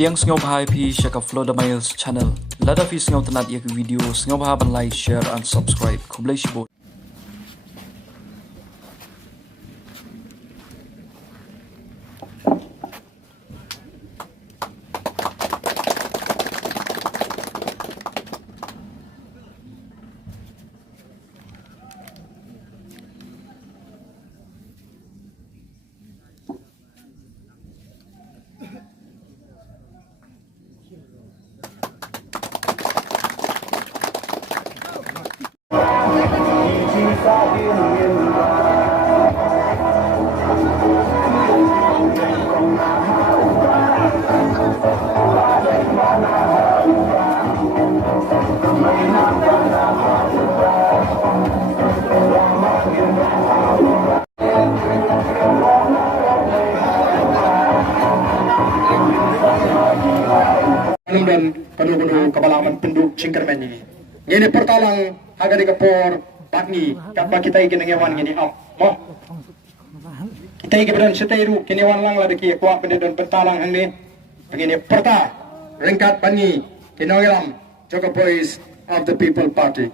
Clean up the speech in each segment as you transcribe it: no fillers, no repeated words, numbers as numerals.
Pediang Singau Bahai Pi Shaka Flow the Miles channel. Lada fi Singau Tanat yak video Singau Bahai ban like, share and subscribe. Kublai Shibot. Dan penuh kebalaman penduduk Cingkerman ini. Ini pertalang harga di kepor pagi kapal kita ingin ngewan ini am. Mo. Kita ingin berdan setairu kini wan lang lagi kuat pendidikan pertalang ini. Begini perta ringkat pagi kini ngelam Jogo Boys of the People Party.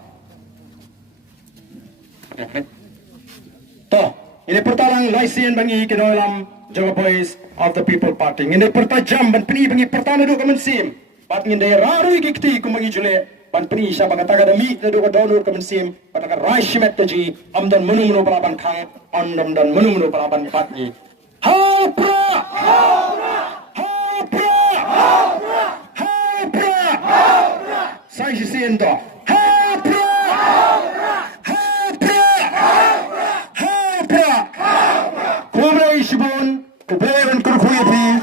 Toh ini pertalang laisian bagi kini ngelam Jogo Boys of the People Party. Ini pertajam ban peni bagi pertana dua kemensim. Pat nginde raru ikti kumangi jule pan peni siapa kata mi do ko download kemensim pataka raishimet taji amdan munu palapan khang andam dan munu palapan patni hapra hapra hapra hapra hapra sai siento hapra hapra hapra hapra kubra ishbun kuberan kurkuyepi